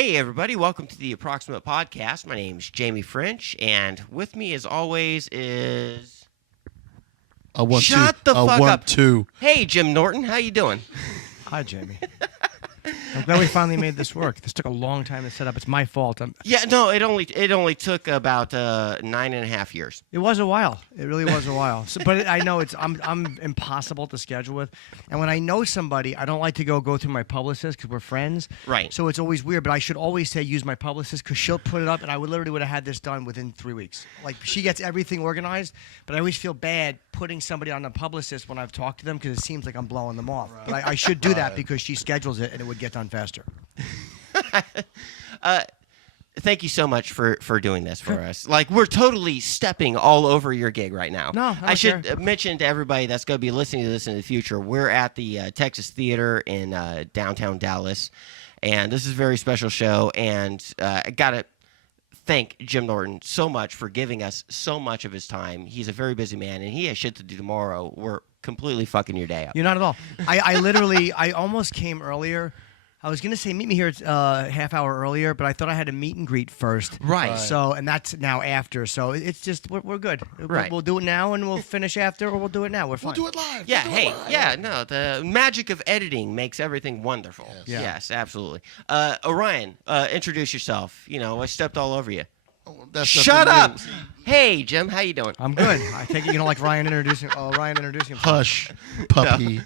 Hey, everybody. Welcome to the Approximate Podcast. My name's Jamie French, and with me, as always, is... Shut the fuck up. Hey, Jim Norton. How you doing? Hi, Jamie. I'm glad we finally made this work. This took a long time to set up. It's my fault. Yeah, no, it only took about 9.5 years. It was a while. It really was a while. But I know I'm impossible to schedule with. And when I know somebody, I don't like to go through my publicist because we're friends. Right. So it's always weird. But I should always say use my publicist because she'll put it up, and I would have had this done within 3 weeks. Like she gets everything organized, but I always feel bad putting somebody on a publicist when I've talked to them because it seems like I'm blowing them off. Right. But I should do that because she schedules it, and it would get done faster. Thank you so much for doing this for us. Like, we're totally stepping all over your gig right now. No, I should mention to everybody that's going to be listening to this in the future, we're at the Texas Theater in downtown Dallas, and this is a very special show, and I got to thank Jim Norton so much for giving us so much of his time. He's a very busy man, and he has shit to do tomorrow. We're completely fucking your day up. You're not at all. I almost came earlier. I was going to say meet me here half hour earlier, but I thought I had a meet and greet first. Right. So, and that's now after. So it's just, we're good. Right. We'll do it now and we'll finish after, or we'll do it now. We're fine. We'll do it live. Yeah, no, the magic of editing makes everything wonderful. Yes, yes, absolutely. Orion, introduce yourself. You know, I stepped all over you. Oh, that's Shut up! new. Hey, Jim, how you doing? I'm good. I take it you don't like Ryan introducing himself. Hush, puppy.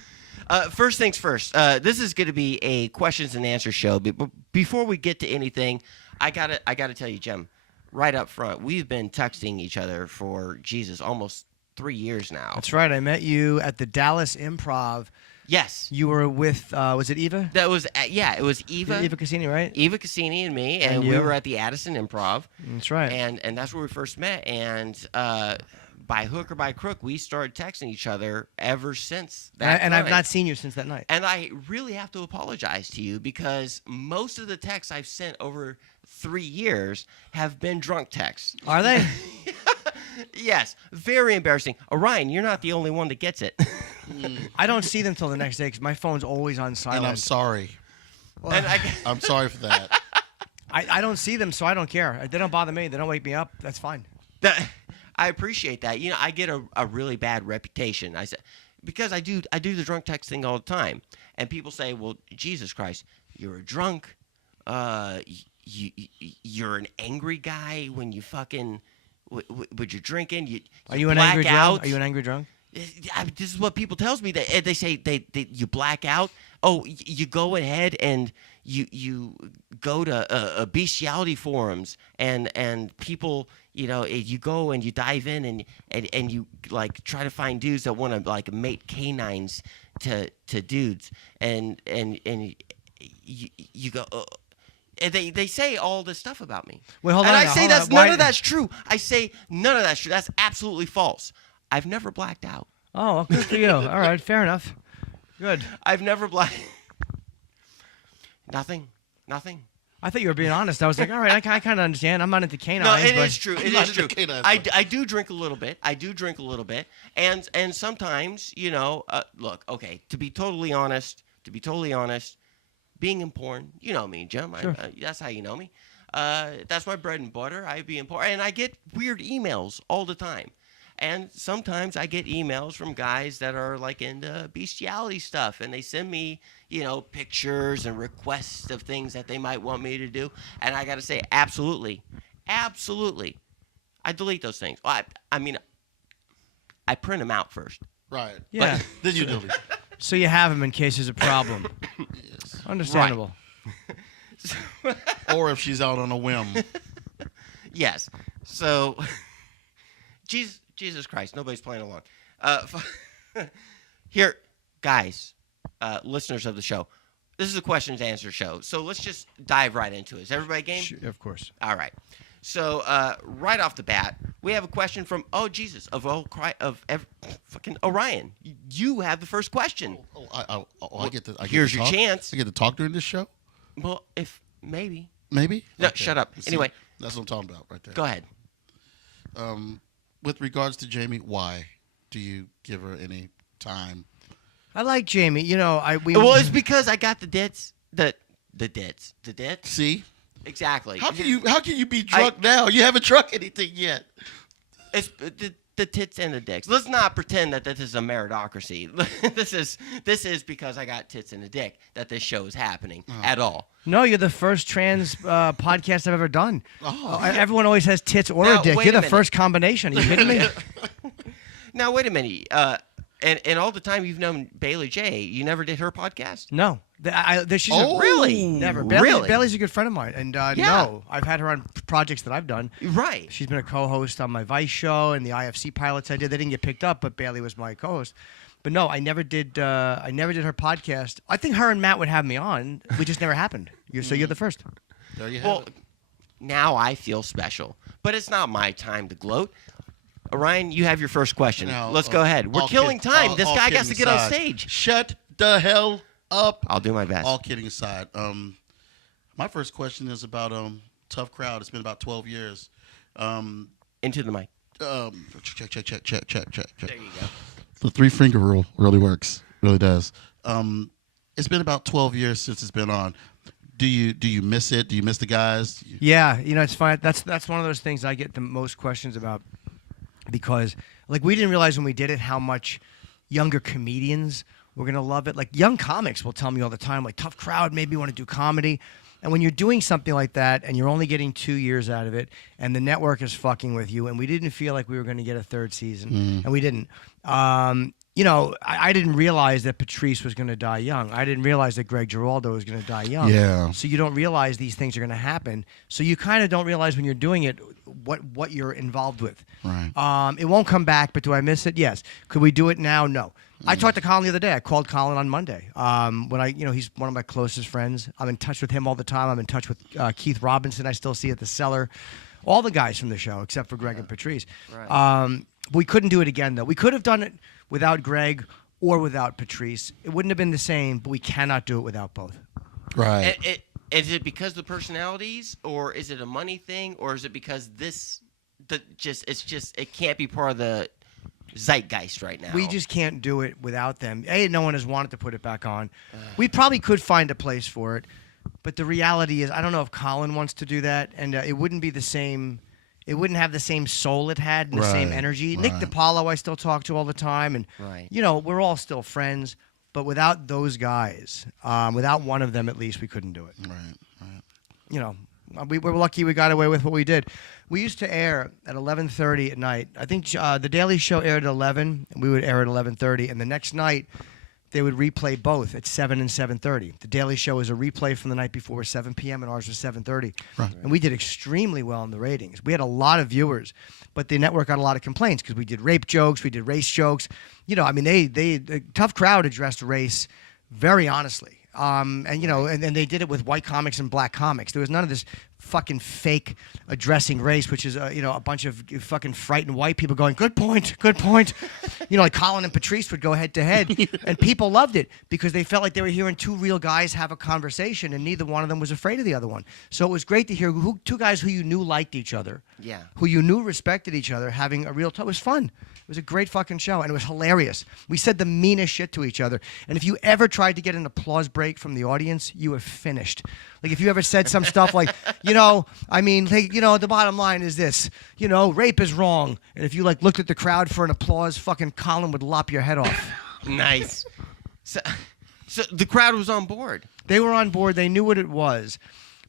First things first. This is going to be a questions and answers show. But before we get to anything, I gotta tell you, Jim, right up front, we've been texting each other for almost 3 years now. That's right. I met you at the Dallas Improv. Yes. You were with, was it Eva? That was it was Eva. Eva Cassini, right? Eva Cassini and me, and we you. were at the Addison Improv. That's right. And that's where we first met. And by hook or by crook, we started texting each other ever since that And time. I've not seen you since that night. And I really have to apologize to you because most of the texts I've sent over 3 years have been drunk texts. Are they? Yes, very embarrassing. Orion, you're not the only one that gets it. I don't see them till the next day because my phone's always on silent. And I'm sorry. And I'm sorry for that. I don't see them, so I don't care. They don't bother me. They don't wake me up. That's fine. I appreciate that. You know, I get a really bad reputation. I said because I do the drunk text thing all the time, and people say, "Well, Jesus Christ, you're a drunk. You're an angry guy when you fucking when you're drinking. You Are you an black angry out. drunk? Are you an angry drunk? This is what people tells me. They say you black out. Oh, you go ahead and you go to bestiality forums and people, you know, you go and you dive in and you like try to find dudes that want to like mate canines to dudes and you go. And they say all this stuff about me. Wait, hold on. And I now, say hold that's on. none Why- of that's true. I say none of that's true. That's absolutely false. I've never blacked out. Oh, well, good for you. All right, fair enough. Good. I've never blacked. Nothing. I thought you were being honest. I was like, all right, I kind of understand. I'm not into canines. No, it but is true. It not is true. into canines, I do drink a little bit. And sometimes, you know, look, okay, to be totally honest, being in porn, you know me, Jim. Sure. That's how you know me. That's my bread and butter. I be in porn, and I get weird emails all the time. And sometimes I get emails from guys that are like into bestiality stuff, and they send me, you know, pictures and requests of things that they might want me to do. And I got to say, absolutely, I delete those things. Well, I mean, I print them out first. Right. Yeah. Did you delete? So you have them in case there's a problem. Yes. Understandable. Or if she's out on a whim. Yes. So, Jesus Christ, nobody's playing along. Here, guys, listeners of the show, this is a questions and answers show. So let's just dive right into it. Is everybody game? Sure, of course. All right. So right off the bat, we have a question from fucking Orion. You have the first question. I get to. Here's to your talk? chance. I get to talk during this show. Well, if maybe. Maybe. No, Okay. shut up. See, Anyway, that's what I'm talking about right there. go ahead. With regards to Jamie, why do you give her any time? I like Jamie. You know, Well, it's because I got the dits. The dits. See, Exactly. How can you be drunk now? You haven't drunk anything yet. It's the tits and the dicks. Let's not pretend that this is a meritocracy. this is because I got tits and a dick that this show is happening at all. No, you're the first trans podcast I've ever done. Oh. Everyone always has tits or Now, a dick. wait You're a the minute. first combination. Are you kidding me? Now wait a minute. And all the time you've known Bailey J, you never did her podcast? No. She's Really? Never. Really? Bailey's a good friend of mine. And no, I've had her on projects that I've done. Right. She's been a co-host on my Vice show and the IFC pilots I did. They didn't get picked up, but Bailey was my co-host. But no, I never did her podcast. I think her and Matt would have me on. We just never happened. So you're the first. There you have Well, it. now I feel special, but it's not my time to gloat. Ryan, you have your first question. Now, Let's go ahead. We're all killing kid- time. all- This all guy kidding gets to get on aside. stage. Shut the hell up. I'll do my best. All kidding aside, my first question is about Tough Crowd. It's been about 12 years. Into the mic. Check. There you go. The 3-finger rule really works. Really does. It's been about 12 years since it's been on. Do you miss it? Do you miss the guys? Yeah, it's fine. That's one of those things I get the most questions about because we didn't realize when we did it how much younger comedians were gonna love it. Like young comics will tell me all the time, like Tough Crowd made me want to do comedy. And when you're doing something like that and you're only getting 2 years out of it and the network is fucking with you and we didn't feel like we were going to get a third season and we didn't. I didn't realize that Patrice was going to die young. I didn't realize that Greg Giraldo was going to die young. Yeah. So you don't realize these things are going to happen. So you kind of don't realize when you're doing it what you're involved with. Right. It won't come back, but do I miss it? Yes. Could we do it now? No. I talked to Colin the other day. I called Colin on Monday. He's one of my closest friends. I'm in touch with him all the time. I'm in touch with Keith Robinson. I still see at the Cellar. All the guys from the show, except for Greg and Patrice. Right. We couldn't do it again, though. We could have done it without Greg or without Patrice. It wouldn't have been the same, but we cannot do it without both. Right. Is it because of the personalities, or is it a money thing, or is it because it can't be part of the zeitgeist right now? We just can't do it without them. No one has wanted to put it back on. We probably could find a place for it, but the reality is I don't know if Colin wants to do that, and it wouldn't be the same. It wouldn't have the same soul it had and the same energy. Nick DiPaolo I still talk to all the time, and we're all still friends. But without those guys, without one of them at least, we couldn't do it. Right. We were lucky we got away with what we did. We used to air at 11:30 at night. I think the Daily Show aired at 11, and we would air at 11:30. And the next night, they would replay both at 7 and 7:30. The Daily Show is a replay from the night before, 7 p.m., and ours was 7:30. Right. And we did extremely well in the ratings. We had a lot of viewers, but the network got a lot of complaints because we did rape jokes, we did race jokes. The Tough Crowd addressed race very honestly. And they did it with white comics and black comics. There was none of this fucking fake addressing race, which is a bunch of fucking frightened white people going, good point. Like Colin and Patrice would go head to head, and people loved it because they felt like they were hearing two real guys have a conversation, and neither one of them was afraid of the other one. So it was great to hear two guys who you knew liked each other, who you knew respected each other, having a real talk. It was fun. It was a great fucking show, and it was hilarious. We said the meanest shit to each other, and if you ever tried to get an applause break from the audience, you were finished. Like if you ever said some stuff like, the bottom line is this, rape is wrong, and if you looked at the crowd for an applause, fucking Colin would lop your head off. Nice. So the crowd was on board. They were on board. They knew what it was,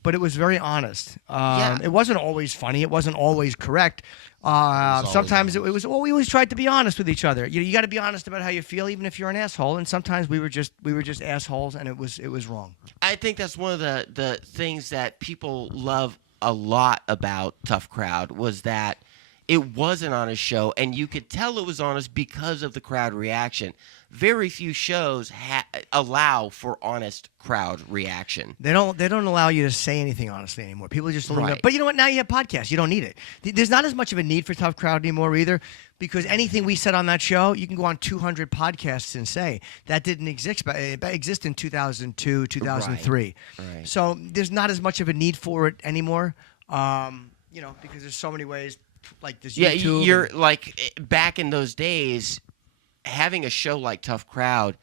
but it was very honest. It wasn't always funny. It wasn't always correct. Sometimes it was. Well, we always tried to be honest with each other. You got to be honest about how you feel, even if you're an asshole. And sometimes we were just assholes, and it was wrong. I think that's one of the things that people love a lot about Tough Crowd was that it was an honest show, and you could tell it was honest because of the crowd reaction. Very few shows allow for honest crowd reaction. They don't allow you to say anything honestly anymore. People just leave Right. it. But you know what? Now you have podcasts. You don't need it. There's not as much of a need for Tough Crowd anymore either, because anything we said on that show, you can go on 200 podcasts and say that didn't exist in 2002, 2003. Right. So there's not as much of a need for it anymore. Because there's so many ways. Like this YouTube. You're like back in those days, having a show like Tough Crowd,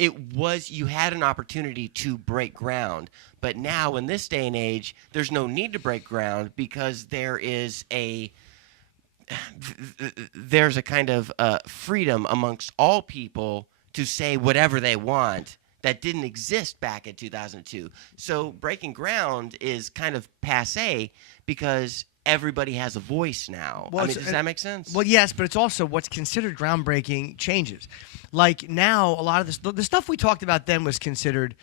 you had an opportunity to break ground, but now in this day and age, there's no need to break ground because there's a kind of freedom amongst all people to say whatever they want that didn't exist back in 2002. So breaking ground is kind of passé because everybody has a voice now. Well, does that make sense? Well, yes, but it's also what's considered groundbreaking changes. Like now, a lot of the stuff we talked about then was considered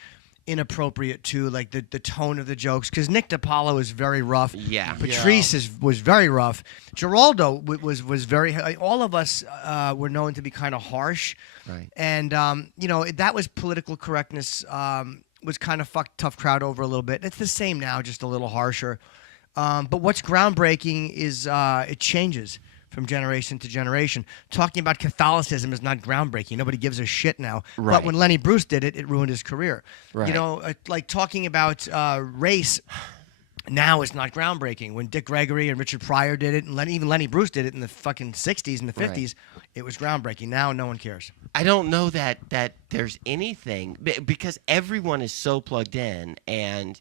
inappropriate too, like the tone of the jokes, because Nick DiPaolo is very rough. Yeah. Patrice was very rough. Geraldo was very. All of us were known to be kind of harsh. Right. And that was political correctness. Was kind of fucked Tough Crowd over a little bit. It's the same now, just a little harsher. But what's groundbreaking is it changes from generation to generation. Talking about Catholicism is not groundbreaking. Nobody gives a shit now. Right. But when Lenny Bruce did it, it ruined his career. Right. Like talking about race now is not groundbreaking. When Dick Gregory and Richard Pryor did it, and even Lenny Bruce did it in the fucking 60s and the 50s, it was groundbreaking. Now no one cares. I don't know that there's anything because everyone is so plugged in and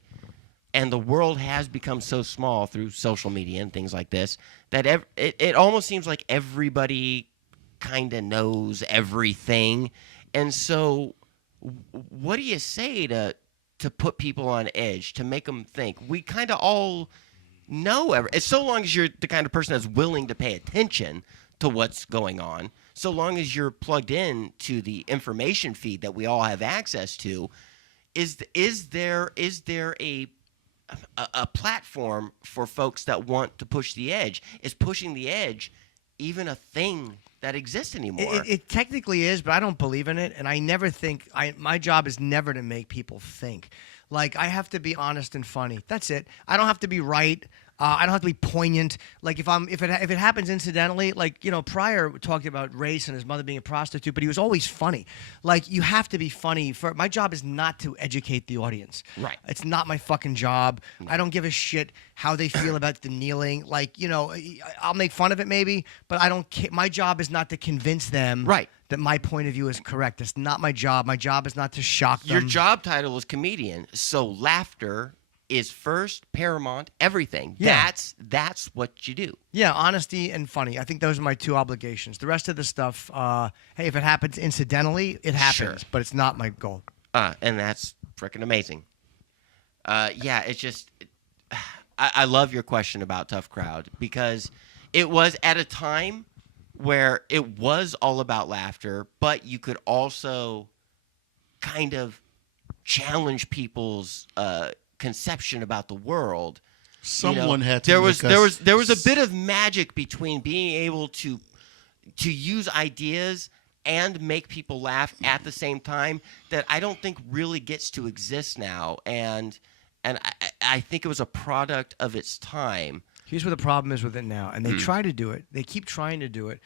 the world has become so small through social media and things like this that it almost seems like everybody kind of knows everything. And so what do you say to put people on edge, to make them think? We kind of all know so long as you're the kind of person that's willing to pay attention to what's going on, so long as you're plugged in to the information feed that we all have access to, is there a platform for folks that want to push the edge? Is pushing the edge even a thing that exists anymore? It technically is, but I don't believe in it, and I never think. My job is never to make people think. Like, I have to be honest and funny. That's it. I don't have to be right. I don't have to be poignant. Like if it happens incidentally, like Pryor talked about race and his mother being a prostitute, but he was always funny. Like you have to be funny. My job is not to educate the audience. Right. It's not my fucking job. No. I don't give a shit how they feel about the kneeling. Like I'll make fun of it maybe, but I don't. My job is not to convince them. Right. That my point of view is correct. It's not my job. My job is not to shock them. Your job title is comedian, so laughter is first, paramount, everything. Yeah. That's what you do. Yeah, honesty and funny. I think those are my two obligations. The rest of the stuff, hey, if it happens incidentally, it happens, Sure. But it's not my goal. And that's freaking amazing. Yeah, it's just, I love your question about Tough Crowd because it was at a time where it was all about laughter, but you could also kind of challenge people's conception about the world. Someone had to. There was a bit of magic between being able to use ideas and make people laugh at the same time that I don't think really gets to exist now, and I think it was a product of its time. Here's where the problem is with it now, and they try to do it. They keep trying to do it,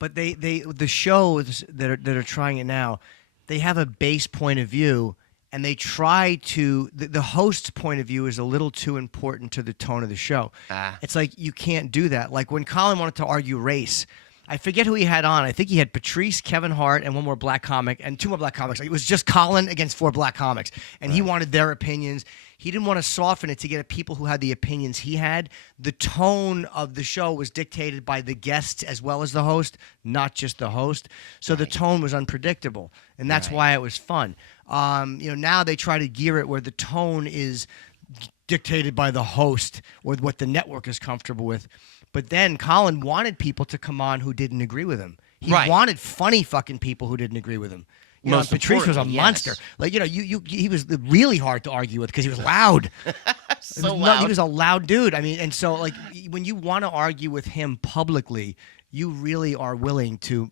but the shows that are trying it now, they have a base point of view. And they try to the host's point of view is a little too important to the tone of the show. It's like you can't do that. Like when Colin wanted to argue race, I forget who he had on. I think he had Patrice, Kevin Hart, and one more black comic, and two more black comics. Like, it was just Colin against four black comics, and he wanted their opinions. He didn't want to soften it to get at people who had the opinions he had. The tone of the show was dictated by the guests as well as the host, not just the host. So the tone was unpredictable, and that's why it was fun. Now they try to gear it where the tone is dictated by the host or what the network is comfortable with. But then Colin wanted people to come on who didn't agree with him. He wanted funny fucking people who didn't agree with him. Patrice was a monster. Like, he was really hard to argue with because he was loud. Loud. He was a loud dude. I mean, and so like when you want to argue with him publicly, you really are willing to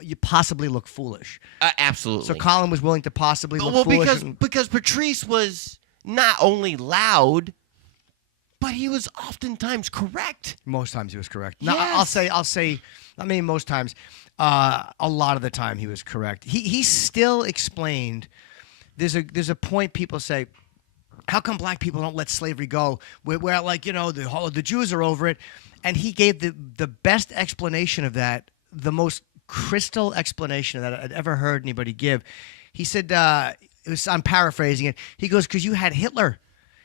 you possibly look foolish. Absolutely. So Colin was willing to possibly look foolish. Because Patrice was not only loud, but he was oftentimes correct. Most times he was correct. Yes. No, I'll say. I mean, most times. A lot of the time he was correct. He still explained. There's a point people say, how come black people don't let slavery go? Where like the Jews are over it, and he gave the best explanation of that, the most crystal explanation that I'd ever heard anybody give. He said, I'm paraphrasing it. He goes, because you had Hitler.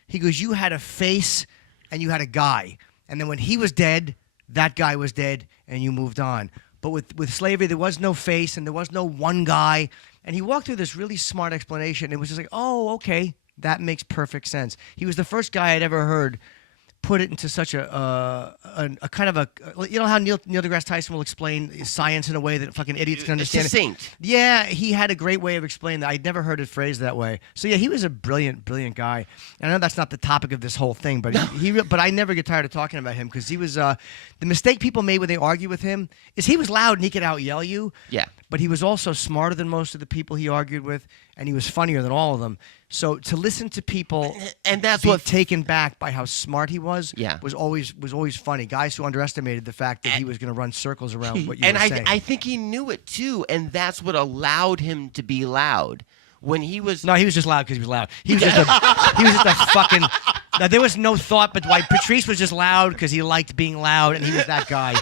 He goes, you had a face and you had a guy. And then when he was dead, that guy was dead and you moved on. But with slavery, there was no face and there was no one guy. And he walked through this really smart explanation. It was just like, oh, okay, that makes perfect sense. He was the first guy I'd ever heard put it into such a kind of a, you know how Neil deGrasse Tyson will explain science in a way that fucking idiots can understand Succinct. Yeah, he had a great way of explaining that. I'd never heard it phrased that way. So yeah, he was a brilliant guy. And I know that's not the topic of this whole thing, but but I never get tired of talking about him because he was the mistake people made when they argue with him is he was loud and he could out yell you. Yeah. But he was also smarter than most of the people he argued with, and he was funnier than all of them. So to listen to people And that's be what taken back by how smart he was, Yeah. was always funny. Guys who underestimated the fact that he was going to run circles around what you and were saying. I think he knew it too, and that's what allowed him to be loud. When he was No, he was just loud because he was loud. He was just a fucking. There was no thought, but why Patrice was just loud because he liked being loud, and he was that guy.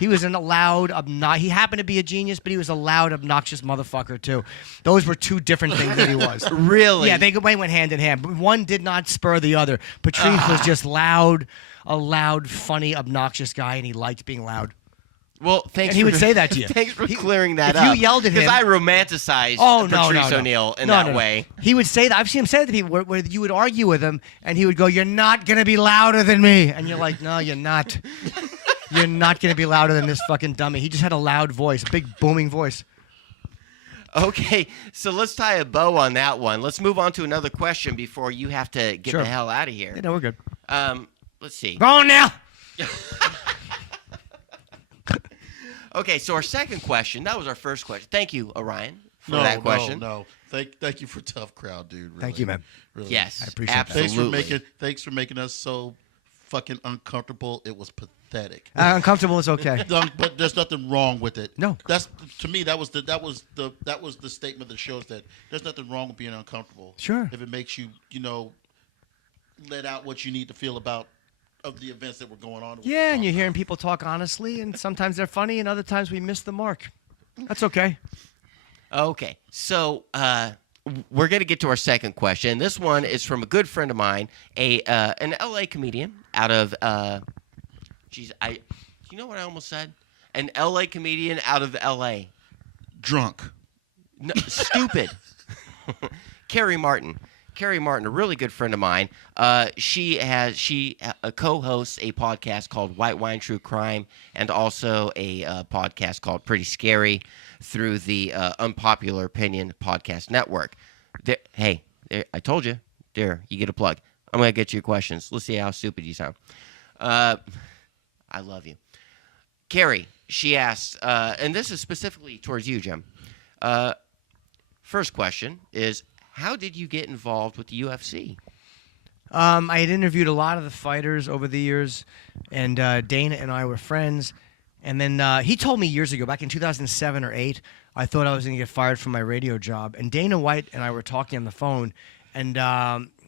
He was a loud, he happened to be a genius, but he was a loud, obnoxious motherfucker too. Those were two different things that he was. Really? Yeah, they went hand in hand. But one did not spur the other. Patrice was just loud, a loud, funny, obnoxious guy, and he liked being loud. Well, thanks. And he would say that to you. Thanks for clearing that if up. you yelled at him, because I romanticized Patrice O'Neal in that way. He would say that. I've seen him say that to people where you would argue with him, and he would go, "You're not gonna be louder than me," and you're like, "No, you're not. You're not gonna be louder than this fucking dummy." He just had a loud voice, a big booming voice. Okay, so let's tie a bow on that one. Let's move on to another question before you have to get Sure. the hell out of here. Yeah, no, we're good. Let's see. Go on now. Okay, so our second question. That was our first question. Thank you, Orion, for that question. No. Thank you for tough crowd, dude. Really. Thank you, man. Really. Yes, I appreciate that. absolutely. Thanks for making us so fucking uncomfortable. It was pathetic. Uncomfortable is okay. But there's nothing wrong with it. No. That's to me that was the statement that shows that there's nothing wrong with being uncomfortable. Sure. If it makes you, let out what you need to feel about of the events that were going on. Yeah, and you're hearing people talk honestly, and sometimes they're funny, and other times we miss the mark. That's okay. Okay, so we're going to get to our second question. This one is from a good friend of mine, an LA comedian out of, you know what I almost said? An LA comedian out of LA. Drunk. No, stupid. Carrie Martin, a really good friend of mine. She co-hosts a podcast called White Wine True Crime, and also a podcast called Pretty Scary through the Unpopular Opinion Podcast Network. I told you. There, you get a plug. I'm gonna get you your questions. Let's see how stupid you sound. I love you, Carrie. She asks, and this is specifically towards you, Jim. First question is, how did you get involved with the UFC? I had interviewed a lot of the fighters over the years, and Dana and I were friends. And then he told me years ago, back in 2007 or 8, I thought I was going to get fired from my radio job. And Dana White and I were talking on the phone, and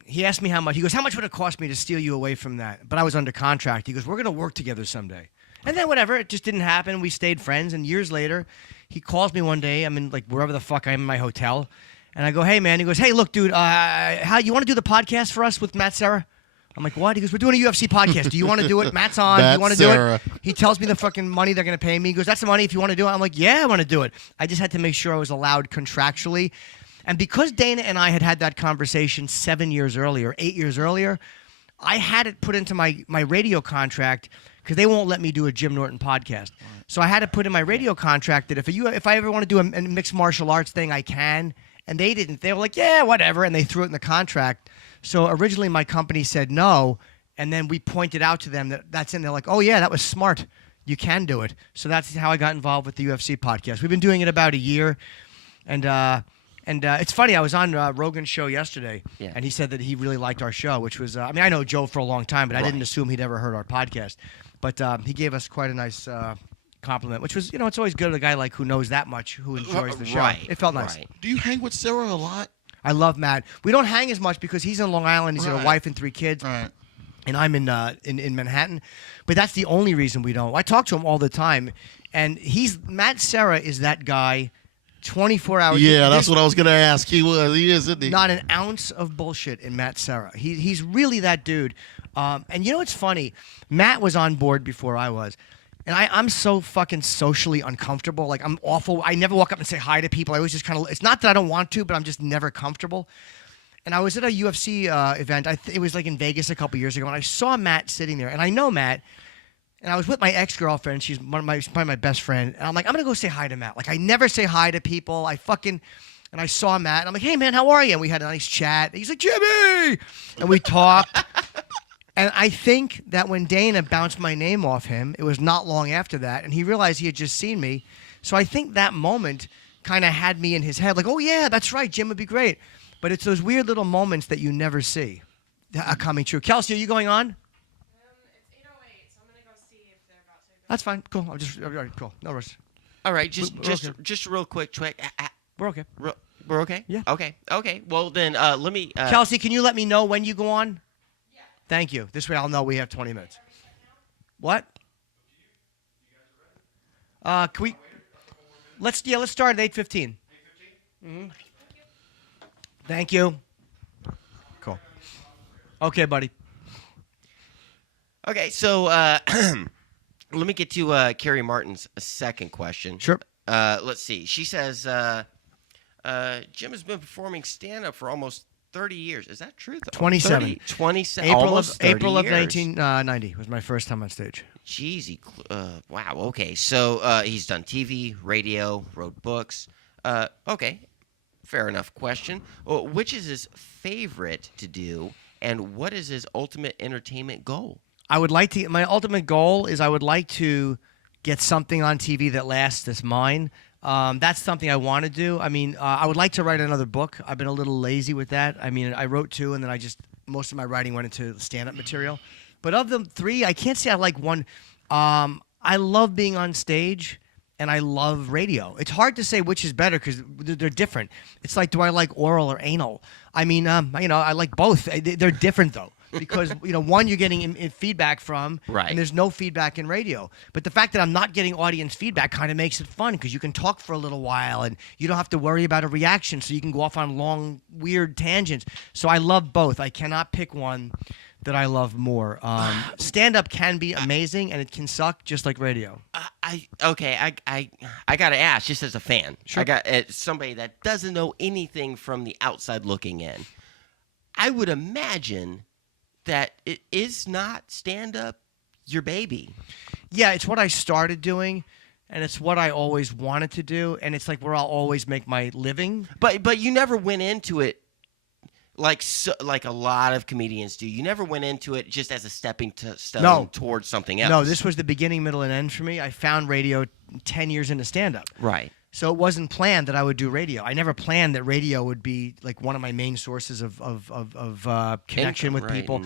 he asked me how much. He goes, "How much would it cost me to steal you away from that?" But I was under contract. He goes, "We're going to work together someday." And then whatever, it just didn't happen. We stayed friends. And years later, he calls me one day. I'm in wherever the fuck I am in my hotel. And I go, "Hey, man." He goes, "Hey, look, dude, how you want to do the podcast for us with Matt Serra?" I'm like, "What?" He goes, "We're doing a UFC podcast. Do you want to do it? Matt's on. Do you want to do it?" He tells me the fucking money they're going to pay me. He goes, "That's the money if you want to do it." I'm like, "Yeah, I want to do it." I just had to make sure I was allowed contractually. And because Dana and I had that conversation 8 years earlier, I had it put into my radio contract because they won't let me do a Jim Norton podcast. Right. So I had to put in my radio contract that if I ever want to do a mixed martial arts thing, I can. And they didn't. They were like, "Yeah, whatever," and they threw it in the contract. So originally my company said no, and then we pointed out to them that's in. They're like, "Oh yeah, that was smart. You can do it." So that's how I got involved with the UFC podcast. We've been doing it about a year, and it's funny. I was on Rogan's show yesterday, and he said that he really liked our show, which was. I mean, I know Joe for a long time, but I didn't assume he'd ever heard our podcast. But he gave us quite a nice compliment, which was, it's always good. A guy who knows that much, who enjoys the show. Right. It felt nice. Right. Do you hang with Sarah a lot? I love Matt. We don't hang as much because he's in Long Island. He's got a wife and 3 kids. Right. And I'm in Manhattan. But that's the only reason we don't. I talk to him all the time. And Matt Serra is that guy 24 hours. Yeah, that's what I was gonna ask. He is, isn't he? Not an ounce of bullshit in Matt Serra. He's really that dude. And you know what's funny? Matt was on board before I was. And I'm so fucking socially uncomfortable. Like, I'm awful. I never walk up and say hi to people. I always just kind of, it's not that I don't want to, but I'm just never comfortable. And I was at a UFC event. It was like in Vegas a couple years ago. And I saw Matt sitting there. And I know Matt. And I was with my ex-girlfriend. She's probably my best friend. And I'm like, I'm going to go say hi to Matt. Like, I never say hi to people. And I saw Matt. And I'm like, hey, man, how are you? And we had a nice chat. And he's like, Jimmy! And we talked. And I think that when Dana bounced my name off him, it was not long after that, and he realized he had just seen me. So I think that moment kind of had me in his head, like, oh, yeah, that's right, Jim would be great. But it's those weird little moments that you never see coming true. Kelsey, are you going on? It's 8:08, so I'm going to go see if they're about to. That's fine. Cool. All right, cool. No rush. All right, We're okay. just real quick, We're okay. we're okay. Yeah. Okay. Well then, let me. Kelsey, can you let me know when you go on? Yeah. Thank you. This way I'll know we have 20 minutes. What? Can we? Let's start at 8:15. 8:15. Thank you. Cool. Okay, buddy. Okay, so let me get to Carrie Martin's second question. Sure. Let's see. She says, Jim has been performing stand-up for almost 30 years. Is that true? 27. 27. April almost 30 of years. 1990 was my first time on stage. Jeez, wow. Okay, so he's done TV, radio, wrote books. Okay, fair enough question. Which is his favorite to do, and what is his ultimate entertainment goal? My ultimate goal is I would like to get something on TV that lasts as mine. That's something I want to do. I mean, I would like to write another book. I've been a little lazy with that. I mean, I wrote 2, and then most of my writing went into stand-up material. But of the 3, I can't say I like one. I love being on stage, and I love radio. It's hard to say which is better because they're different. It's like, do I like oral or anal? I mean, I like both. They're different, though. Because, one, you're getting feedback from, right, and there's no feedback in radio. But the fact that I'm not getting audience feedback kind of makes it fun because you can talk for a little while and you don't have to worry about a reaction, so you can go off on long, weird tangents. So I love both. I cannot pick one that I love more. Stand-up can be amazing, and it can suck just like radio. I got to ask, just as a fan. Sure. I got somebody that doesn't know anything from the outside looking in. I would imagine that it is not stand-up your baby. Yeah, it's what I started doing, and it's what I always wanted to do, and it's like where I'll always make my living. But you never went into it like a lot of comedians do. You never went into it just as a stepping stone towards something else. No, this was the beginning, middle, and end for me. I found radio 10 years into stand-up. Right. So it wasn't planned that I would do radio. I never planned that radio would be like one of my main sources of connection with people.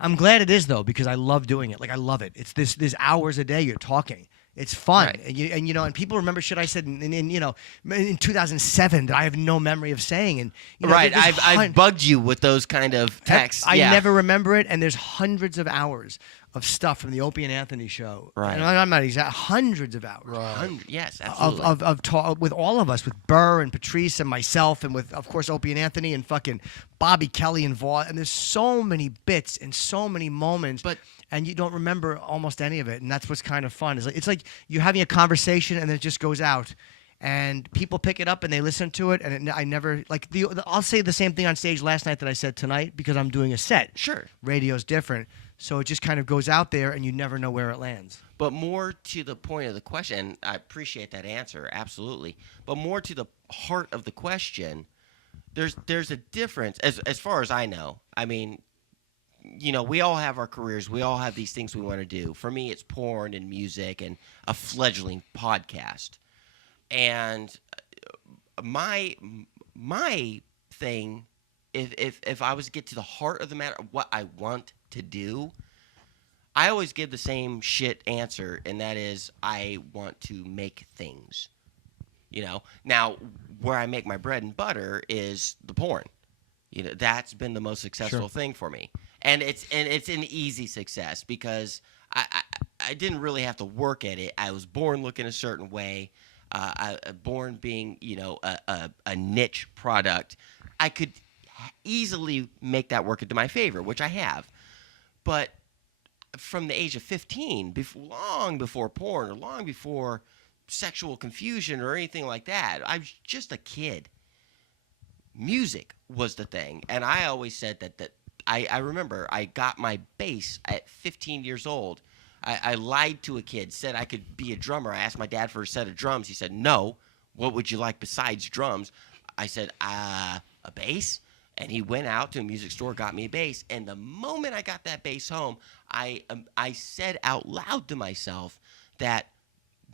I'm glad it is though, because I love doing it. Like I love it. It's this hours a day you're talking. It's fun, right. and people remember shit I said in 2007 that I have no memory of saying. And right, I've bugged you with those kind of texts. I never remember it, and there's hundreds of hours of stuff from the Opie and Anthony show. Right. And I'm not exact. Hundreds of hours. Right. Yes, absolutely. Of talk with all of us, with Burr and Patrice and myself, and with, of course, Opie and Anthony and fucking Bobby Kelly and Vaughn. And there's so many bits and so many moments. And you don't remember almost any of it. And that's what's kind of fun. It's like you're having a conversation and then it just goes out. And people pick it up and they listen to it. And I never, like, I'll say the same thing on stage last night that I said tonight because I'm doing a set. Sure. Radio's different. So it just kind of goes out there and you never know where it lands. But more to the point of the question, and I appreciate that answer, absolutely. But more to the heart of the question, there's a difference, as far as I know. I mean, we all have our careers. We all have these things we want to do. For me, it's porn and music and a fledgling podcast. And my thing, if I was to get to the heart of the matter, what I want to do, I always give the same shit answer, and that is I want to make things. Now where I make my bread and butter is the porn. That's been the most successful thing for me, and it's an easy success because I didn't really have to work at it. I was born looking a certain way. Born being, a niche product, I could easily make that work into my favor, which I have. But from the age of 15, long before porn or long before sexual confusion or anything like that, I was just a kid. Music was the thing, and I always said that I remember I got my bass at 15 years old. I lied to a kid, said I could be a drummer. I asked my dad for a set of drums. He said, no. What would you like besides drums? I said, a bass? And he went out to a music store, got me a bass. And the moment I got that bass home, I said out loud to myself that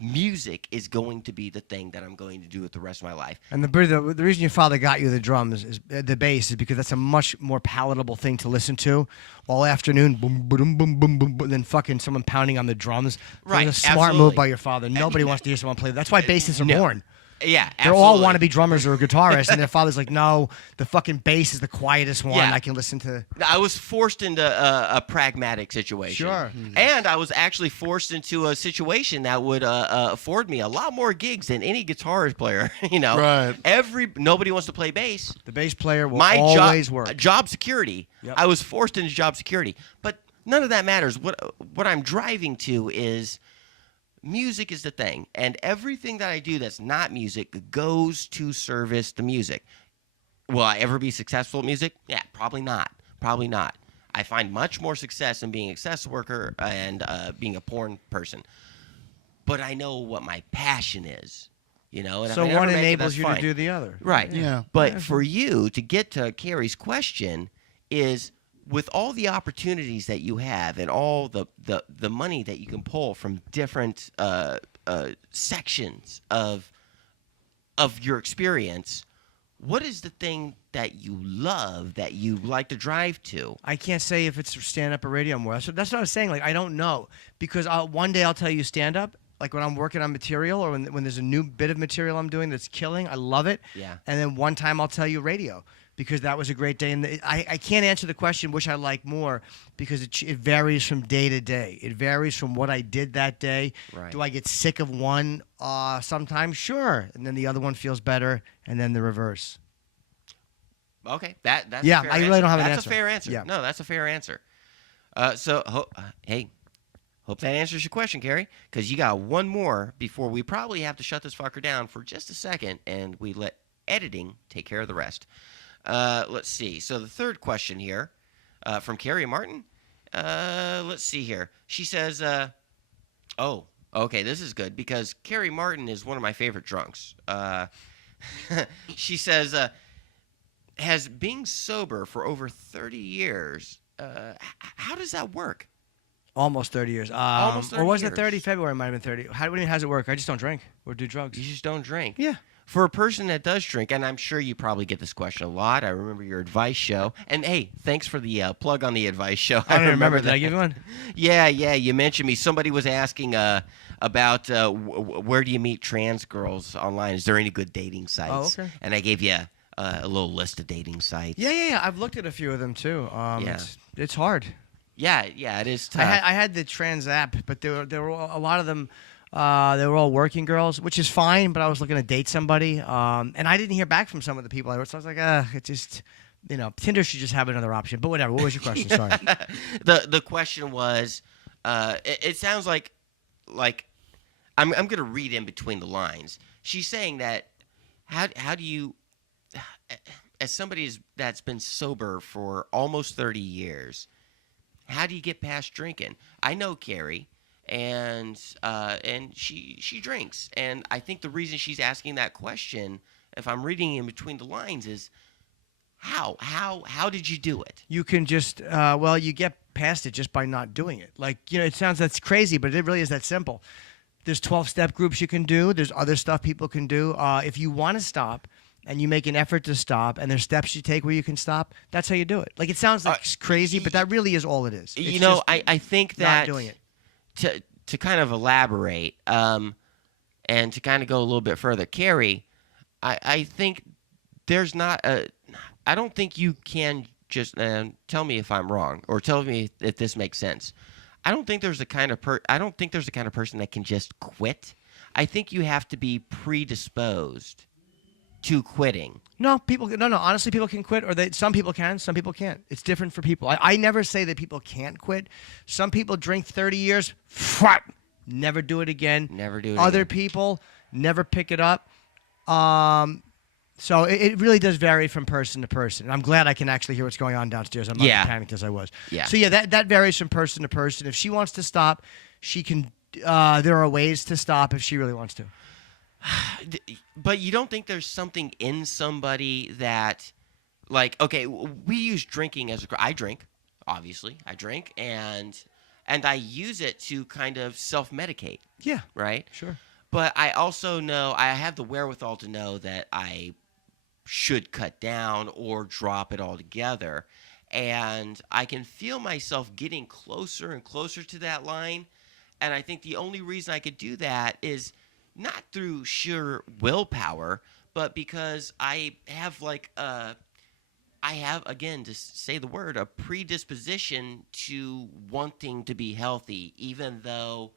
music is going to be the thing that I'm going to do with the rest of my life. And the reason your father got you the drums is the bass is because that's a much more palatable thing to listen to all afternoon. Boom, boom, boom, boom, boom, boom, than fucking someone pounding on the drums. Right, It was a smart absolutely. move by your father. Nobody wants to hear someone play. That's why bassists are No. born. Yeah, They all absolutely. want to be drummers or guitarists, and their father's like, no, the fucking bass is the quietest one. Yeah. I can listen to. I was forced into a pragmatic situation. Sure. And I was actually forced into a situation that would afford me a lot more gigs than any guitarist player. Right. Nobody wants to play bass. The bass player will My always job, work. job security. Yep. I was forced into job security, but none of that matters. What I'm driving to is music is the thing, and everything that I do that's not music goes to service the music. Will I ever be successful at music? Yeah, probably not. Probably not. I find much more success in being a sex worker and being a porn person. But I know what my passion is, and if So I never one make it, enables that's you fine. to do the other. Right. Yeah. But for you to get to Carrie's question is with all the opportunities that you have and all the money that you can pull from different sections of your experience, what is the thing that you love that you like to drive to? I can't say if it's stand-up or radio more. That's what I was saying. Like, I don't know. Because one day I'll tell you stand-up, like when I'm working on material or when there's a new bit of material I'm doing that's killing, I love it. Yeah. And then one time I'll tell you radio because that was a great day. And I can't answer the question which I like more because it varies from day to day. It varies from what I did that day. Right. Do I get sick of one sometimes? Sure. And then the other one feels better, and then the reverse. Okay, that's Yeah, a fair I really answer. don't have an That's answer. a fair answer. Yeah. No, that's a fair answer. Hey, hope that answers your question, Carrie, because you got one more before we probably have to shut this fucker down for just a second, and we let editing take care of the rest. Let's see. So the third question here from Carrie Martin. Let's see here. She says, oh, okay, this is good because Carrie Martin is one of my favorite drunks. She says, has being sober for over 30 years, how does that work? Almost 30 years. Almost 30 or was it years. 30? February might have been 30. What do you mean, how's it work? I just don't drink or do drugs. You just don't drink. Yeah. For a person that does drink, and I'm sure you probably get this question a lot. I remember your advice show. And hey, thanks for the plug on the advice show. I don't remember. Did I give you one? Yeah, you mentioned me. Somebody was asking about where do you meet trans girls online? Is there any good dating sites? Oh, okay. And I gave you a little list of dating sites. Yeah. I've looked at a few of them too. Yeah. It's hard. Yeah, it is tough. I had the trans app, but there were a lot of them. They were all working girls, which is fine. But I was looking to date somebody, and I didn't hear back from some of the people I wrote. So I was like, it just, Tinder should just have another option. But whatever. What was your question? Sorry. The question was, it sounds like I'm going to read in between the lines. She's saying that how do you, as somebody that's been sober for almost 30 years, how do you get past drinking? I know Carrie, and she drinks, and I think the reason she's asking that question, if I'm reading in between the lines, is how did you do it? You can just you get past it just by not doing it. Like, it sounds that's crazy, but it really is that simple. There's 12-step groups you can do. There's other stuff people can do. If you want to stop and you make an effort to stop and there's steps you take where you can stop, that's how you do it. Like, it sounds like crazy, but that really is all it is. It's just I think not that doing it. to kind of elaborate and to kind of go a little bit further, Carrie, I think there's not a. I don't think you can just tell me if I'm wrong or tell me if this makes sense. I don't think there's the kind of person that can just quit. I think you have to be predisposed to quitting. No, honestly, people can quit, or some people can, some people can't. It's different for people. I never say that people can't quit. Some people drink 30 years, never do it again. Never do it Other again. people never pick it up. So it really does vary from person to person. And I'm glad I can actually hear what's going on downstairs. I'm not as panicked as I was. Yeah. So yeah, that varies from person to person. If she wants to stop, she can. There are ways to stop if she really wants to. But you don't think there's something in somebody that, like, okay, we use drinking as I drink, obviously. I drink, and I use it to kind of self-medicate. Yeah. Right? Sure. But I also know I have the wherewithal to know that I should cut down or drop it altogether. And I can feel myself getting closer and closer to that line. And I think the only reason I could do that is not through sheer willpower, but because I have again, to say the word, a predisposition to wanting to be healthy, even though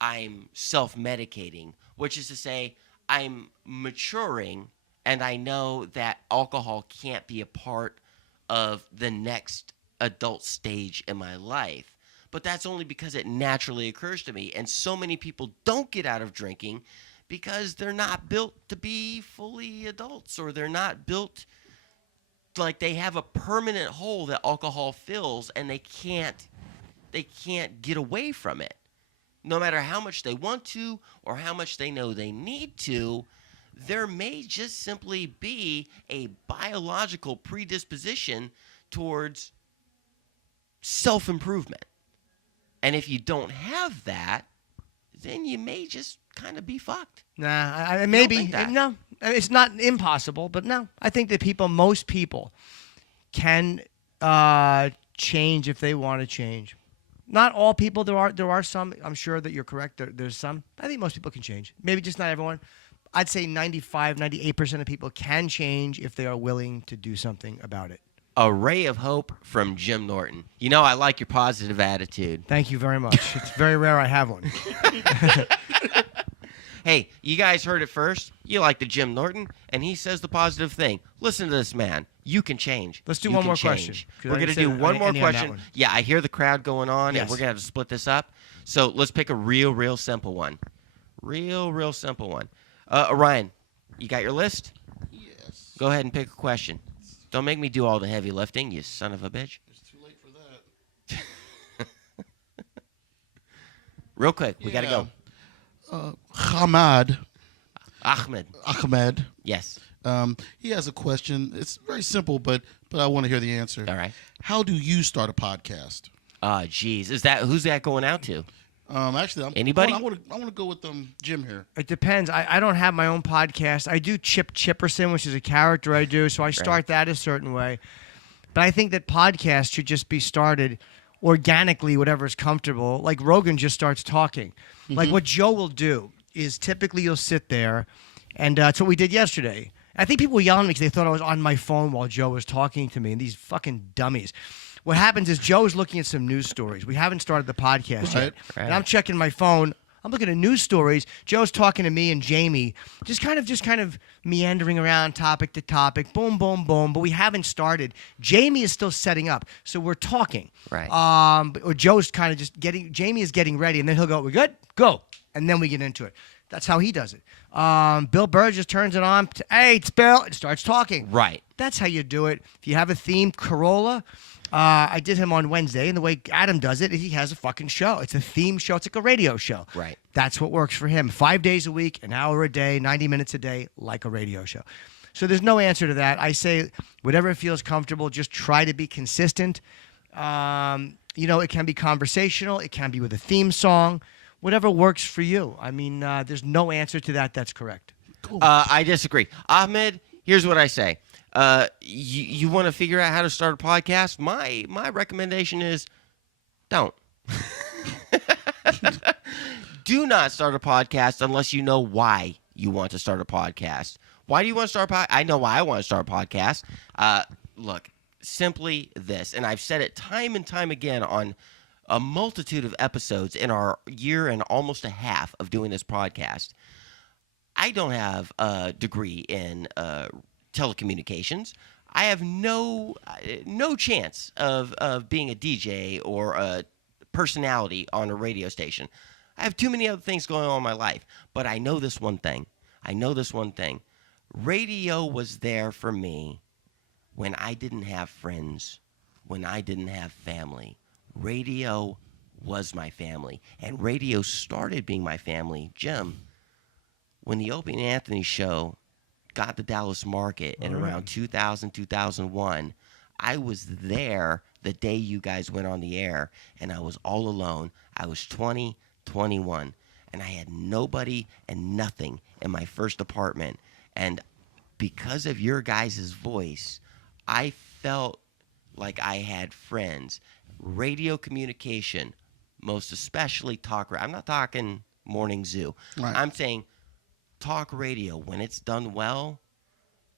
I'm self-medicating, which is to say I'm maturing, and I know that alcohol can't be a part of the next adult stage in my life. But that's only because it naturally occurs to me. And so many people don't get out of drinking because they're not built to be fully adults, or they're not built like they have a permanent hole that alcohol fills, and they can't get away from it. No matter how much they want to or how much they know they need to, there may just simply be a biological predisposition towards self-improvement. And if you don't have that, then you may just kind of be fucked. Nah, maybe. think that? No, it's not impossible, but no. I think that most people can change if they want to change. Not all people. There are some. I'm sure that you're correct. There's some. I think most people can change. Maybe just not everyone. I'd say 95, 98% of people can change if they are willing to do something about it. A ray of hope from Jim Norton. You know, I like your positive attitude. Thank you very much. It's very rare I have one. Hey, you guys heard it first. You like the Jim Norton, and he says the positive thing. Listen to this man. You can change. Let's do You one can more change. question, 'cause We're I going to didn't say do one more any on that question. one. Yeah, I hear the crowd going on, Yes. and we're going to have to split this up. So let's pick a real simple one. Real simple one. Orion, you got your list? Yes. Go ahead and pick a question. Don't make me do all the heavy lifting, you son of a bitch. It's too late for that. Real quick, we got to go. Ahmed. Yes. He has a question. It's very simple, but I want to hear the answer. All right. How do you start a podcast? Geez. Who's that going out to? Actually, Anybody? I want to go with Jim here. It depends. I don't have my own podcast. I do Chip Chipperson, which is a character I do, so I start that a certain way. But I think that podcasts should just be started organically, whatever's comfortable. Like Rogan just starts talking. Like what Joe will do is typically you'll sit there, and that's what we did yesterday. I think people were yelling at me because they thought I was on my phone while Joe was talking to me, and these fucking dummies. What happens is Joe's looking at some news stories. We haven't started the podcast yet. Right. And I'm checking my phone. I'm looking at news stories. Joe's talking to me and Jamie, just kind of meandering around topic to topic, boom, boom, boom. But we haven't started. Jamie is still setting up, so we're talking. Right. Or Joe's kind of just getting. Jamie is getting ready, and then he'll go, "We good? Go," and then we get into it. That's how he does it. Bill Burr just turns it on. Hey, it's Bill. And starts talking. Right. That's how you do it. If you have a theme, Corolla. I did him on Wednesday, and the way Adam does it is he has a fucking show. It's a theme show. It's like a radio show. Right. That's what works for him. 5 days a week, an hour a day, 90 minutes a day, like a radio show. So there's no answer to that. I say whatever feels comfortable, just try to be consistent. It can be conversational. It can be with a theme song. Whatever works for you. I mean, there's no answer to that that's correct. Cool. I disagree. Ahmed, here's what I say. You want to figure out how to start a podcast? My recommendation is don't. Do not start a podcast unless you know why you want to start a podcast. Why do you want to start a podcast? I know why I want to start a podcast. Look, simply this, and I've said it time and time again on a multitude of episodes in our year and almost a half of doing this podcast. I don't have a degree in telecommunications. I have no chance of being a DJ or a personality on a radio station. I have too many other things going on in my life. But I know this one thing. Radio was there for me when I didn't have friends, when I didn't have family. Radio was my family. And radio started being my family, Jim, when the Opie and Anthony show got the Dallas market in around 2000, 2001. I was there the day you guys went on the air, and I was all alone. I was 20, 21, and I had nobody and nothing in my first apartment. And because of your guys' voice, I felt like I had friends. Radio communication, most especially talk radio. I'm not talking morning zoo. Right. I'm saying talk radio, when it's done well,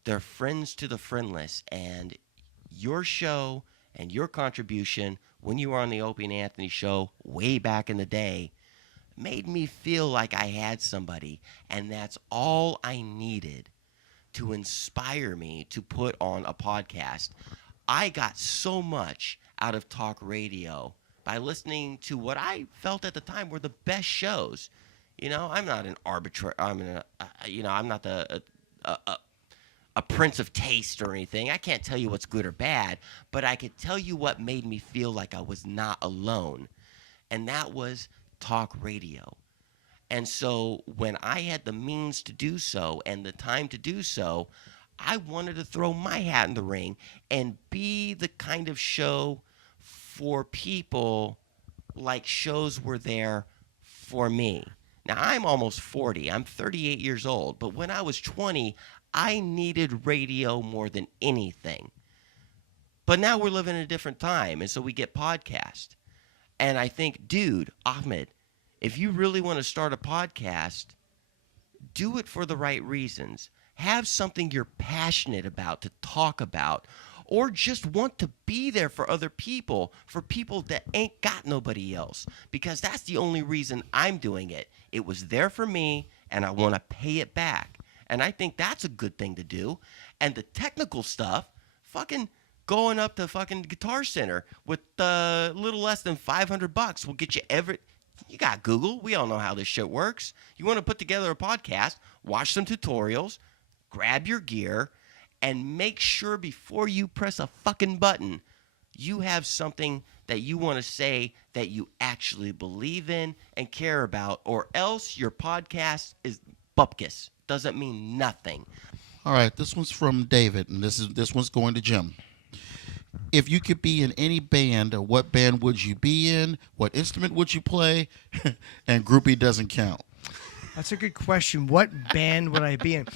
they're friends to the friendless. And your show and your contribution when you were on the Opie and Anthony show way back in the day made me feel like I had somebody. And that's all I needed to inspire me to put on a podcast. I got so much out of talk radio by listening to what I felt at the time were the best shows. You know, I'm not an arbitrary. I'm not a prince of taste or anything. I can't tell you what's good or bad, but I could tell you what made me feel like I was not alone, and that was talk radio. And so when I had the means to do so and the time to do so, I wanted to throw my hat in the ring and be the kind of show for people like shows were there for me. Now, I'm almost 40. I'm 38 years old. But when I was 20, I needed radio more than anything. But now we're living in a different time, and so we get podcast. And I think, dude, Ahmed, if you really want to start a podcast, do it for the right reasons. Have something you're passionate about to talk about, or just want to be there for other people, for people that ain't got nobody else, because that's the only reason I'm doing it. It was there for me, and I want to pay it back. And I think that's a good thing to do. And the technical stuff, fucking going up to fucking Guitar Center with a little less than $500 will get you you got Google. We all know how this shit works. You want to put together a podcast, watch some tutorials, grab your gear, and make sure before you press a fucking button, you have something that you want to say that you actually believe in and care about, or else your podcast is bupkis. Doesn't mean nothing. All right, this one's from David, and this one's going to Jim. If you could be in any band, what band would you be in? What instrument would you play? And groupie doesn't count. That's a good question. What band would I be in?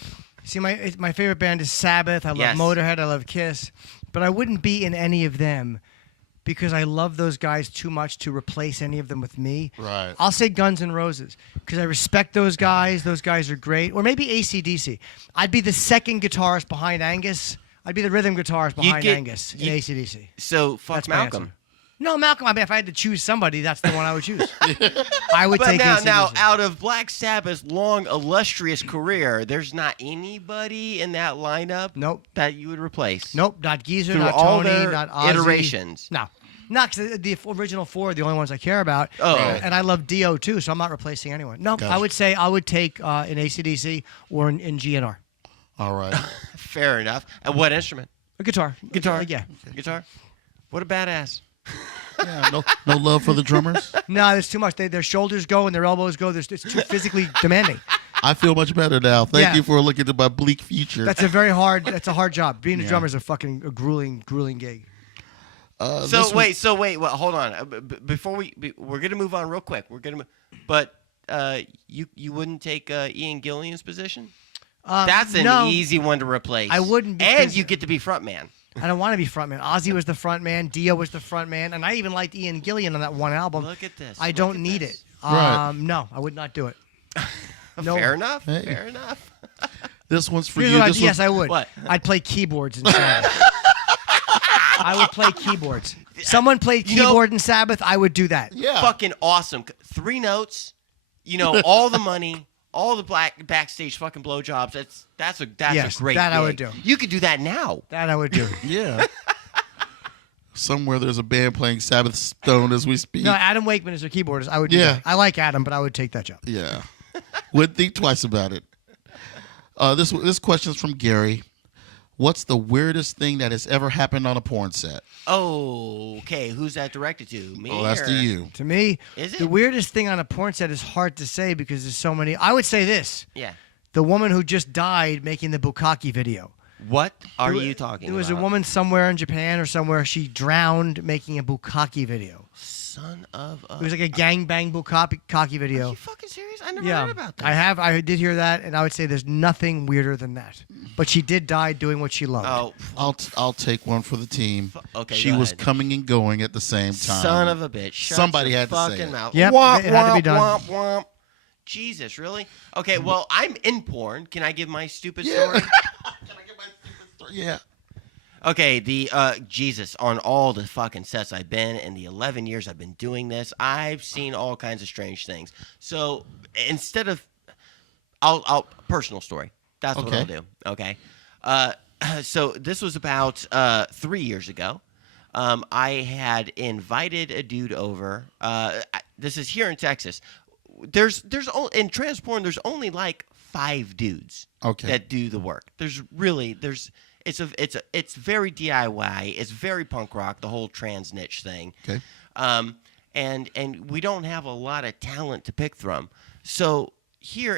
See, my favorite band is Sabbath. I love Yes. Motorhead. I love Kiss. But I wouldn't be in any of them because I love those guys too much to replace any of them with me. Right. I'll say Guns N' Roses because I respect those guys. Those guys are great. Or maybe AC/DC. I'd be the second guitarist behind Angus. I'd be the rhythm guitarist behind Angus in AC/DC. So fuck That's my Malcolm. answer. No, Malcolm. I mean, if I had to choose somebody, that's the one I would choose. I would But take now, AC/DC. out of Black Sabbath's long, illustrious career, there's not anybody in that lineup Nope. that you would replace. Nope, not Geezer, Through not all Tony, their not Ozzy. iterations. No. Not because the original four are the only ones I care about. Oh. Right. And I love Dio too, so I'm not replacing anyone. No, Gotcha. I would say I would take an AC/DC or in GNR. All right. Fair enough. And what instrument? A guitar. Guitar. Yeah. Guitar. What a badass. Yeah, no love for the drummers. No, there's too much. Their shoulders go and their elbows go. It's too physically demanding. I feel much better now. Thank Yeah. you for looking at my bleak future. That's a hard job. Being a Yeah. drummer is a grueling gig. So wait. Well, hold on. Before we're gonna move on real quick. But you wouldn't take Ian Gillian's position? That's an no, easy one to replace. I wouldn't And because- you get to be front man. I don't want to be frontman. Ozzy was the frontman. Dio was the frontman. And I even liked Ian Gillian on that one album. Look at this. I Look don't at need this. it. Right. No, I would not do it. No. Fair enough. Hey. Fair enough. This one's for Here's you. what This yes, one- I would. What? I'd play keyboards instead. I would play keyboards. Someone played You know- keyboard in Sabbath, I would do that. Yeah. Fucking awesome. 3 notes, all the money, all the backstage fucking blowjobs. That's a Yes, great that I would gig. do. You could do that now. That I would do. Yeah. Somewhere there's a band playing Sabbath Stone as we speak. No, Adam Wakeman is their keyboardist. I would do Yeah. that. I like Adam, but I would take that job. Yeah. Wouldn't think twice about it. This question's from Gary. What's the weirdest thing that has ever happened on a porn set? Oh, okay. Who's that directed to? Me? Oh, that's or- to you. To me, Is the it? weirdest thing on a porn set is hard to say because there's so many. I would say this. Yeah. The woman who just died making the bukkake video. What are There wa- you talking There was about? a woman somewhere in Japan or somewhere. She drowned making a bukkake video. Son of a... It was like a gangbang bukkake Are video. you fucking serious? I never Yeah, heard about that. I did hear that, and I would say there's nothing weirder than that. But she did die doing what she loved. Oh, I'll take one for the team. okay, She go was ahead. coming and going at the same time. son of a bitch. Shut Somebody your had to say fucking it. mouth. Yep, Womp, it had to be womp, done. womp, womp. Jesus, really? Okay, well, I'm in porn. Can I give my stupid story? Yeah. Okay, the Jesus, on all the fucking sets I've been in the 11 years I've been doing this, I've seen all kinds of strange things. So instead of, I'll personal story. That's what I'll Okay. do. Okay. So this was about 3 years ago. I had invited a dude over. This is here in Texas. There's in trans porn. There's only like 5 dudes Okay. that do the work. It's very DIY. It's very punk rock. The whole trans niche thing. Okay. And we don't have a lot of talent to pick from. So here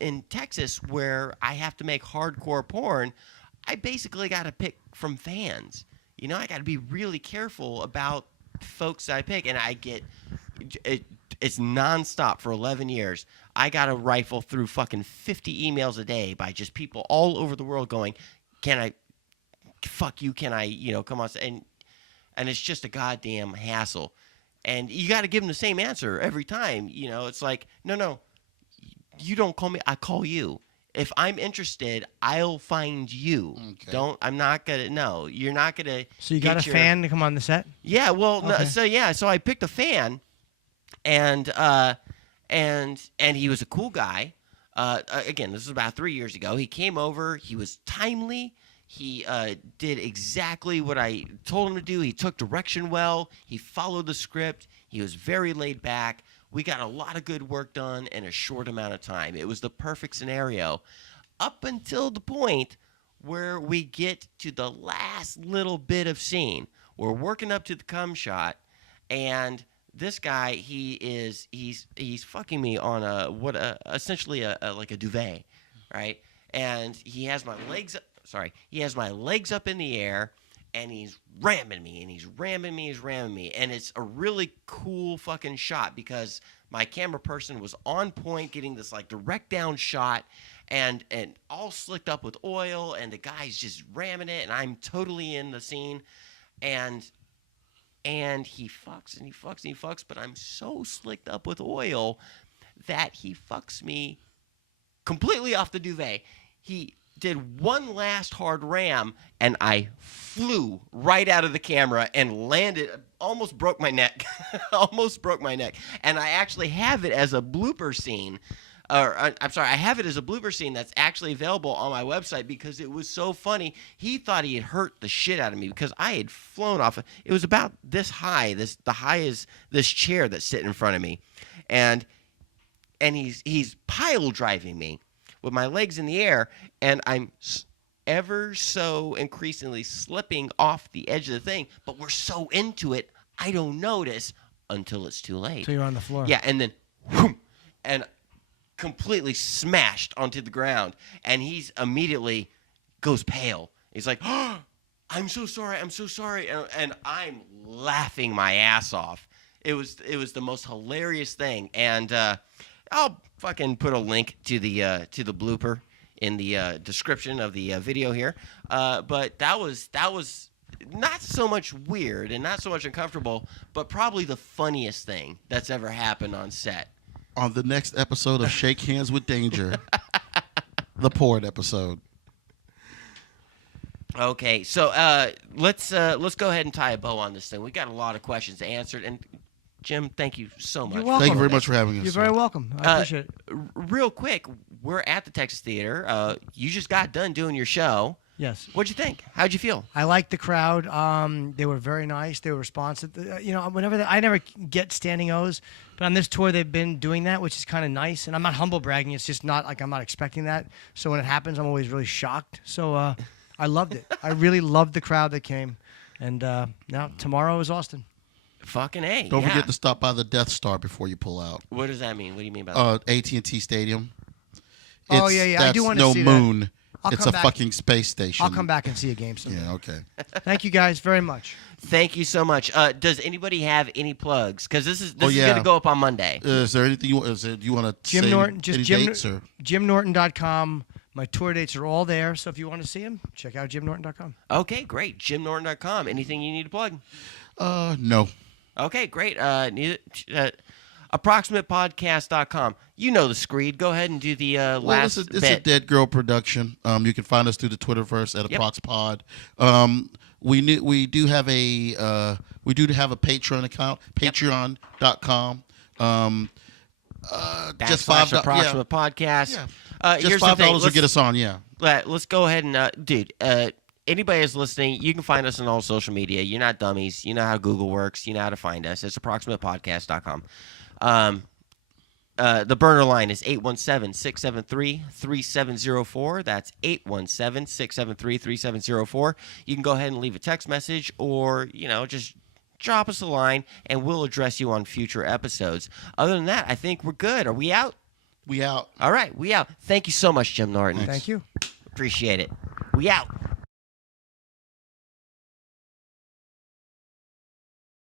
in Texas, where I have to make hardcore porn, I basically got to pick from fans. I got to be really careful about folks that I pick, and I get it's nonstop for 11 years. I got to rifle through fucking 50 emails a day by just people all over the world going, "Can I? Fuck you? Can I? Come on." And it's just a goddamn hassle. And you got to give them the same answer every time. It's like, no, you don't call me. I call you. If I'm interested, I'll find you. Okay. I'm not gonna. No, you're not gonna. So you got a get your- fan to come on the set? Yeah. Well, no, Okay. so I picked a fan, and he was a cool guy. Again, this was about 3 years ago. He came over. He was timely. He did exactly what I told him to do. He took direction well. He followed the script. He was very laid back. We got a lot of good work done in a short amount of time. It was the perfect scenario up until the point where we get to the last little bit of scene. We're working up to the cum shot, and this guy, he's fucking me on essentially like a duvet, right? And he has my legs up in the air, and he's ramming me, and it's a really cool fucking shot because my camera person was on point getting this like direct down shot and all slicked up with oil, and the guy's just ramming it, and I'm totally in the scene, and he fucks and he fucks and he fucks, but I'm so slicked up with oil that he fucks me completely off the duvet. He did one last hard ram, and I flew right out of the camera and landed, almost broke my neck. And I actually have it as a blooper scene. I'm sorry, I have it as a blooper scene that's actually available on my website because it was so funny. He thought he had hurt the shit out of me because I had flown off. It was about this high. The high is this chair that's sitting in front of me. And he's pile driving me with my legs in the air, and I'm ever so increasingly slipping off the edge of the thing, but we're so into it, I don't notice until it's too late. So you're on the floor. Yeah, and then, whoom, and completely smashed onto the ground, and he's immediately goes pale. He's like, "Oh, I'm so sorry, and I'm laughing my ass off. It was the most hilarious thing, and I'll fucking put a link to the blooper in the description of the video here. But that was not so much weird and not so much uncomfortable, but probably the funniest thing that's ever happened on set. On the next episode of Shake Hands with Danger, the porn episode. Okay, so let's go ahead and tie a bow on this thing. We got a lot of questions answered, and Jim, thank you so much. You're welcome. Thank you very much for having us. You're very welcome. I appreciate it. Real quick, we're at the Texas Theater. You just got done doing your show. Yes. What'd you think? How'd you feel? I liked the crowd. They were very nice. They were responsive. I never get standing O's, but on this tour they've been doing that, which is kind of nice. And I'm not humble bragging. It's just not like I'm not expecting that. So when it happens, I'm always really shocked. So I loved it. I really loved the crowd that came. And now tomorrow is Austin. Fucking A. Don't yeah. forget to stop by the Death Star before you pull out. What does that mean? What do you mean by that? AT&T Stadium. Oh, yeah. I do That's wanna no see that. moon. I'll It's come a back. fucking space station. I'll come back and see a game someday. Yeah, okay. Thank you guys very much. Thank you so much. Does anybody have any plugs? Because this is yeah. going to go up on Monday. Is there anything you want to Jim say? Norton, just any Jim, dates or? JimNorton.com. My tour dates are all there, so if you want to see them, check out JimNorton.com. Okay, great. JimNorton.com. Anything you need to plug? No. Okay, great. ApproximatePodcast.com. You know the screed. Go ahead and do the Well, last it's a bit. Dead Girl production. You can find us through the Twitterverse at Yep. ApproxPod. We do have a Patreon account, patreon.com. Just / $5. Approximate Podcast. Yeah. Just Here's the thing. $5 will get us on. Yeah. Let's go ahead and, dude, anybody that's listening, you can find us on all social media. You're not dummies. You know how Google works. You know how to find us. It's approximatepodcast.com. The burner line is 817-673-3704. That's 817-673-3704. You can go ahead and leave a text message or, just drop us a line, and we'll address you on future episodes. Other than that, I think we're good. Are we out? We out. All right, we out. Thank you so much, Jim Norton. Thank you. Appreciate it. We out.